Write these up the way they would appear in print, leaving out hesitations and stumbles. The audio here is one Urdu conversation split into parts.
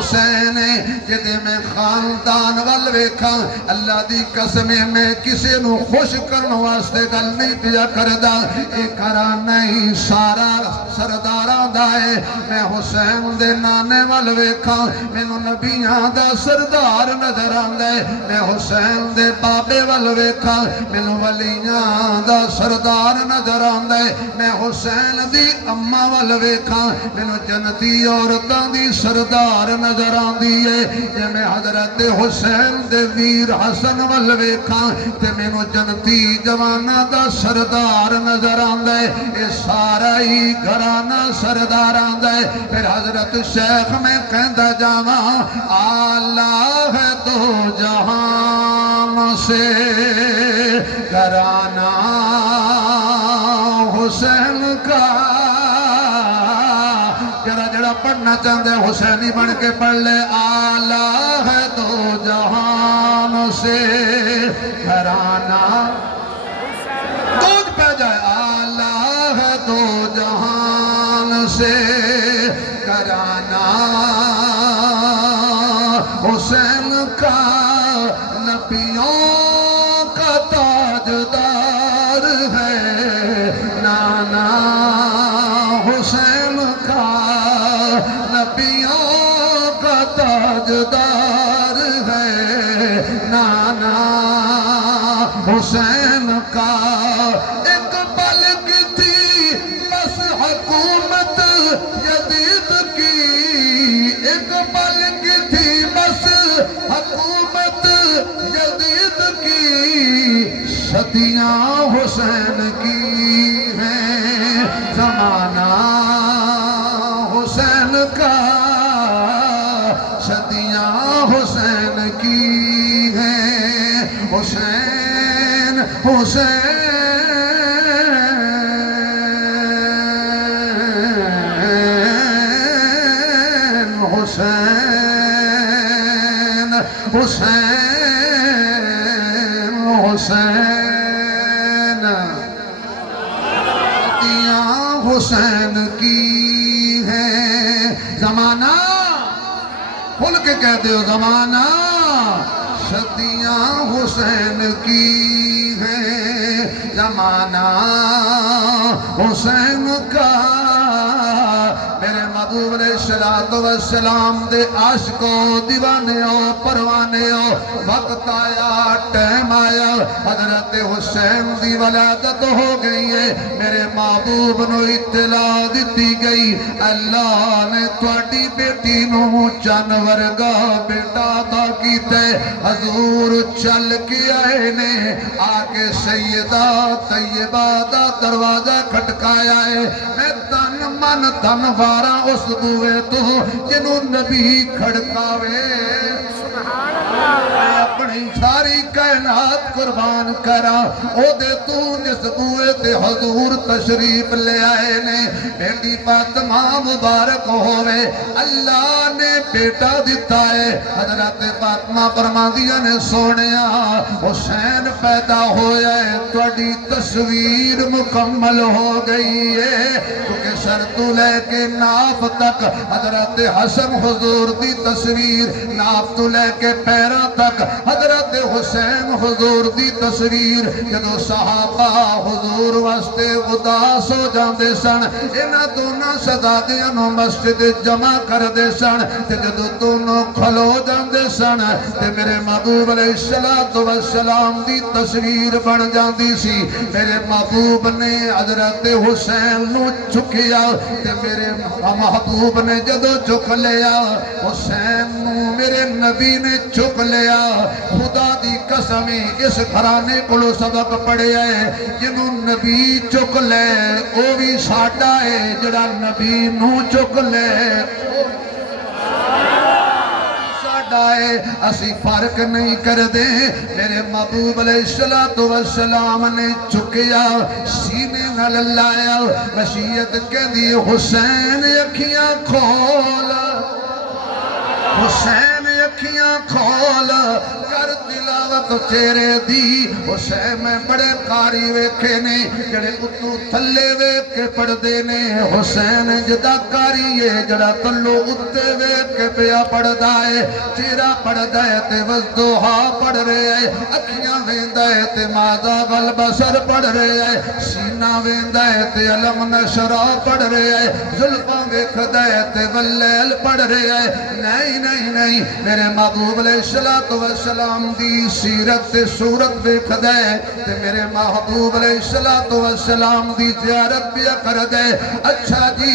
حسین جدے میں خاندان وال ویکھاں اللہ دی قسم میں کسے نو خوش کرن واسطے گل نہیں پیا کردا اے گھرانہ ہی سارا سرداراں دا ہے میں حسین دے نانے وال ویکھاں مینوں نبیاں دا سردار نظر آندا ہے میں حسین دے بابے وال ویکھاں مینوں ولیاں دا سردار نظر آندا ہے میں حسین دی اماں وال ویکھاں مینوں جنتی عورتاں دی سردار نظر آندی ہے جے میں حضرت حسین دے ویر حسن وال ویکھاں تے مینوں جنتی جواناں دا سردار نظر آندا ہے اے سارا ہی گھرانہ سردار آندا ہے پھر حضرت شیخ میں کہندا جاواں آلہ ہے دو جہان سے گھرانہ حسین کا جڑا پڑھنا چاہتے حسینی بن کے پڑھ لے آلہ ہے دو جہان سے گھرانہ دودھ پہ جائے آلہ ہے دو جہان سے گھرانہ حسین کا نبیوں کا تاجدار ہے نانا حسین کا نبیوں کا تاجدار ہے نانا حسین کا ایک پلک تھی بس حکومت یزید کی ایک پلک تھی بس حکومت یزید کی صدیاں حسین کی ہیں زمانہ حسین کا صدیاں حسین کی ہیں حسین حسین حسین حسین حسین صدیاں حسین کی ہیں زمانہ کھل کے کہتے ہو زمانہ صدیاں حسین کی ہیں زمانہ حسین کا میرے محبوب علیہ السلام دے عاشقوں دیوانیوں پروانیوں وقت آیا ٹائم آیا حضرت حسین دی ولادت ہو گئی ہے میرے محبوب نو اطلاع دیتی گئی اللہ نے تواڈی بیٹی نو چن ورگا بیٹا عطا کیتا ہے حضور چل کے آئے نے آکے سیدہ طیبہ دا دروازہ کھٹکایا ہے میں تن من تن وارا اس بوئے تو جنہوں نبی کھڑکاوے میں اپنی ساری کائنات قربان کرا او دے تو جس بوئے تے حضور تشریف لے آئے نے بیٹی فاطمہ مبارک ہوئے اللہ نے بیٹا دیتا ہے حضرت فاطمہ فرماندیاں نے سونیا حسین پیدا ہویا ہے تواڈی تصویر مکمل ہو گئی ہے کیونکہ سر تو لے کے ناف تک حضرت حسن حضور دی تصویر ناف تو لے کے پیرہ تک حضرت حسین حضور دی تصویر جدو صحابہ حضور واسطے اداس ہو جاندے سن انہاں دونوں شہزادیاں نو مسجد جمع کر دے سن تے جدو دونوں کھلو جاندے سن تے میرے محبوب علیہ السلام دی تصویر بن جاندی سی میرے محبوب نے حضرت حسین نو چکیا تے میرے محبوب نے جدو چک لیا حسین نو میرے نبی نے چک لیا خدا دی قسمی اس گھرانے کو سبق پڑھے ہے جنہوں نبی چک لے او بھی ساڈا ہے جڑا نبی نو چک لے اسی فرق نہیں کر دے میرے محبوب علیہ السلام نے چکیا سینے نال لایا وصیت کہندی حسین اکھیاں کھول حسین اکھیاں کھول کر تلاوت تو چہرے دی حسین میں بڑے قاری ویکھے نے جڑے اتو تھلے ویکھ کے پڑھ دے نے حسین جدا قاری ہے جڑا تلو اتے ویکھ کے پیا پڑھ دائے چہرہ پڑھ دائے تے وزدوہا پڑھ رہے ہیں اکھیاں ویندہ ہے تے مادہ والبصر پڑھ رہے ہیں سینہ ویندہ ہے تے علم نشرہ پڑھ رہے ہیں ظلفہ ویکھ دائے تے واللیل پڑھ رہے ہیں نہیں نہیں نہیں میرے محبوب علیہ السلام دی سیرت تے صورت ویکھ دائے تے میرے محبوب علیہ السلام دی زیارت بھی کر دے اچھا جی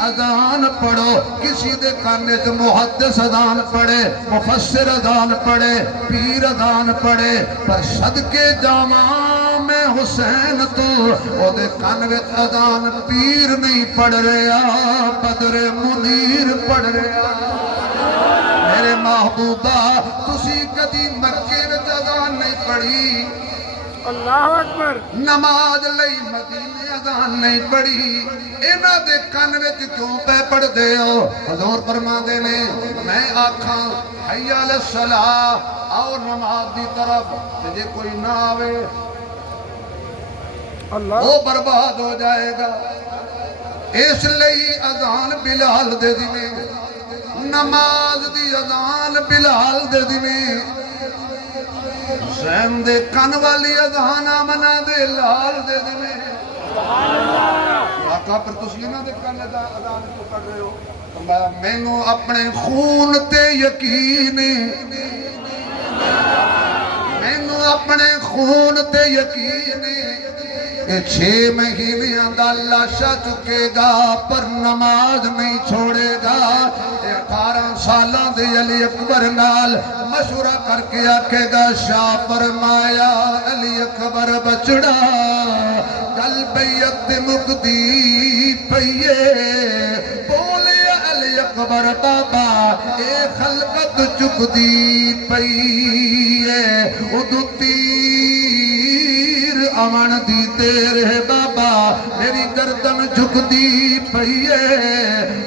اذان پڑھو کسی دے کانے سے محدث اذان پڑھے مفسر اذان پڑھے پیر اذان پڑھے پر صدقے جامع میں حسین تو او دے کانویت اذان پیر نہیں پڑھ رہا بدر منیر پڑھ رہا میرے محبوبہ تسی کدی مکے میں اذان نہیں پڑھی اللہ اکبر نماز لئی مدینے اذان نہیں پڑھی اینا دے کنوچ کیوں پہ پڑھ دے ہو حضور فرما دے نے میں آکھاں حی علی الصلاۃ اور نماز دی طرف جے کوئی نہ آوے وہ برباد ہو جائے گا اس لئی اذان بلال دے دی میں نماز دی اذان بلال دے دی میں حسین دے کن والی اذان آمنہ دے لال دے دی میں آقا پر تسی نہ دے کن اذان کو کر رہے ہو میں نو اپنے خون تے یقین میں نو اپنے خون تے یقین کہ 6 مہینیاں دا لاشا چکے گا پر نماز نہیں چھوڑے گا 18 سالاں دے علی اکبر نال مشورہ کر کے آکھے گا شاہ فرمایا علی اکبر بچڑا کل بیعت مقدی پئیے بولے علی اکبر بابا اے خلقت چک دی پئیے ادو آمن دی تیرے بابا میری گردن جھک دی پئیے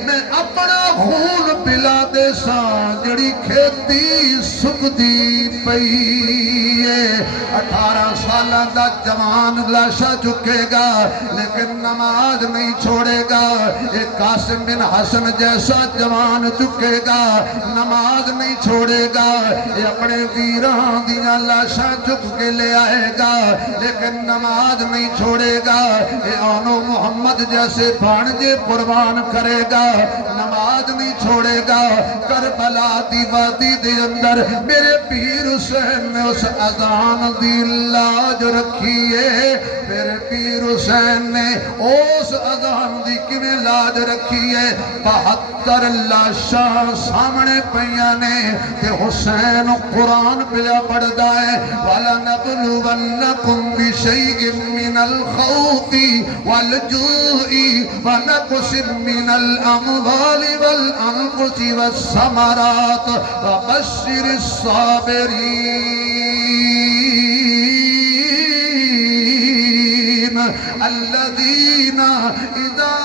میں اپنا خون پلا دے ساں جڑی کھیتی سک دی پئیے 18 سالہ دا جوان لاشا چکے گا لیکن نماز نہیں چھوڑے گا ایک قاسم بن حسن جیسا جوان چکے گا نماز نہیں چھوڑے گا یہ اپنے ویران دیا لاشا چک کے لے آئے گا لیکن نماز نہیں چھوڑے گا اے آنو محمد جیسے بھانجے قربان کرے گا نماز نہیں چھوڑے گا کربلا دی وادی دے اندر میرے پیر حسین نے اس اذان دی لاج رکھیے میرے پیر حسین نے اس اذان دی کیویں لاج رکھیے 72 لاشاں سامنے پیاں نے کہ حسین قرآن پہ پڑھدا ہے وَلَنَبْلُوَنَّكُمْ بِشَيْءٍ مِّنَ الْخَوْفِ وَالْجُوعِ وَنَقْصٍ مِّنَ الْأَمْوَالِ وَالْأَنفُسِ وَالثَّمَرَاتِ وَبَشِّرِ الصَّابِرِينَ الَّذِينَ إِذَا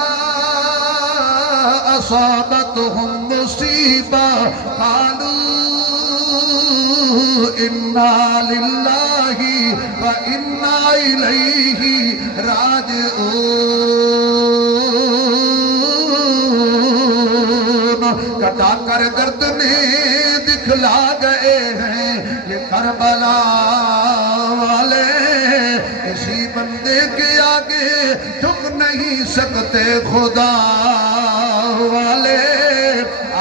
أَصَابَتْهُمْ مُصِيبَةٌ قَالُوا إِنَّا لِلَّهِ وَإِنَّا إِلَيْهِ راجعون کٹا کر گردنیں دکھلا گئے ہیں یہ کربلا والے اسی بندے کے آگے جھک نہیں سکتے خدا والے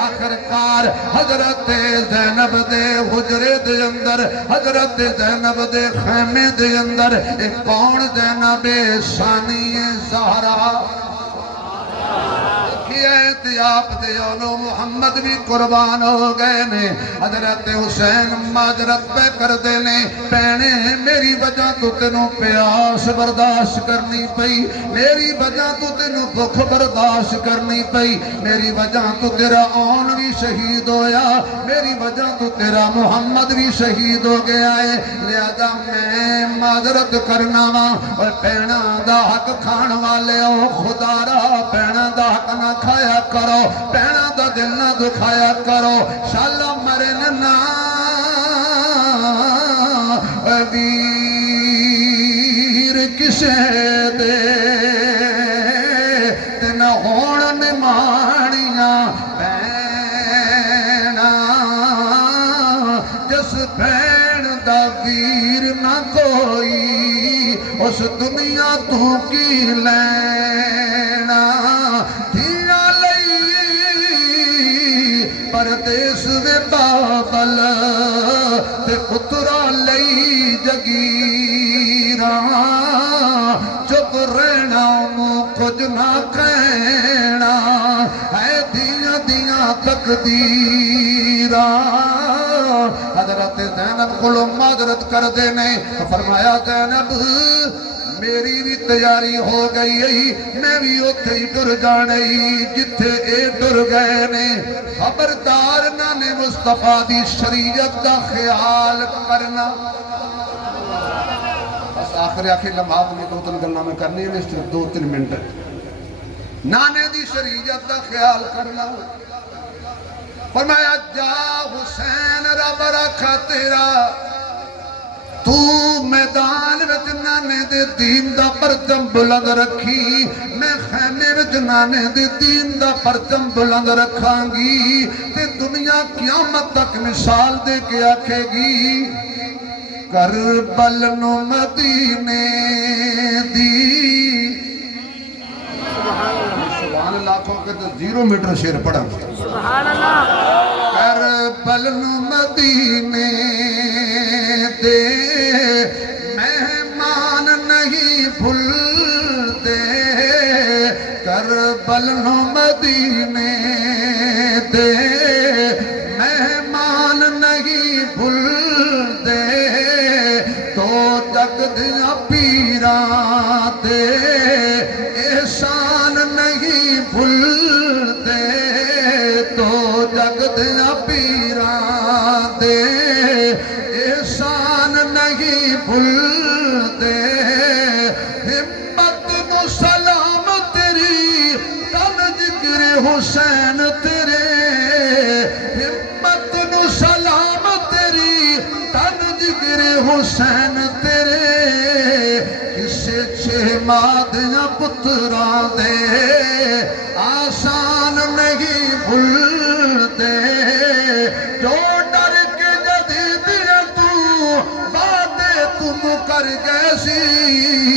آخرکار حضرت زینب دے حجرے دے اندر حضرت زینب دے خیمے دے اندر ایک کون زینب ثانی زہرا آپ دے اولو محمد بھی قربان ہو گئے نے حضرت حسین ماجرت پہ کر دینے پہنے میری وجہ تو تینوں پیاس برداشت کرنی پئی میری وجہ تو تینوں بھوک برداشت کرنی پئی میری وجہ تو تیرا آن بھی شہید ہویا میری وجہ تو تیرا محمد بھی شہید ہو گیا ہے لہذا میں معذرت کرنا وا اور پہنا دا حق کھان والے او خدا را پہنا دا حق نہ کھایا کرو پہنا دا دل نہ دکھایا کرو شالا مرن نا شہدے تن ہون نمانیاں بہنا جس بہن دا ویر نہ کوئی اس دنیا تو کی لینا دھیا لئی پردیس وے بابل تے پترا لئی جگیراں چپ رہنا موں کچھ نہ کہنا ہے دیاں دیاں تقدیراں حضرت زینب کو معذرت کر دینے فرمایا زینب میری بھی تیاری ہو گئی میں بھی اتھے ہی ڈر جانے جتھے اے ڈر گئے نے خبردار نانے مصطفیٰ دی شریعت دا خیال کرنا بس آخری لمحات میں 2-3 گلنا میں کرنی ہے صرف 2-3 منٹ نانے دی شریعت دا خیال کرنا فرمایا جا حسین رب رکھا تیرا تو میدان وچ نانے دے دین دا پرچم بلند رکھی میں خیمے وچ نانے دے دین دا پرچم بلند رکھاں گی تے دنیا قیامت تک مثال دے کے آکھے گی کربل نو مدینے دی سبحان اللہ کو کہ 0 میٹر شیر پڑھا سبحان اللہ کربل نو مدینے دے مہمان نہیں بھولتے کربل نو مدینے دے مہمان نہیں بھولتے تو جگ دیا پیراں دے احسان نہیں بھولتے تو جگ دیا پیراں دے احسان نہیں بھولتے ہمت نو سلام تیری تن جگر حسین تیرے ہمت نو سلام تیری تن جگر حسین تیرے کسے 6 ماں دیاں پتراں دے آسان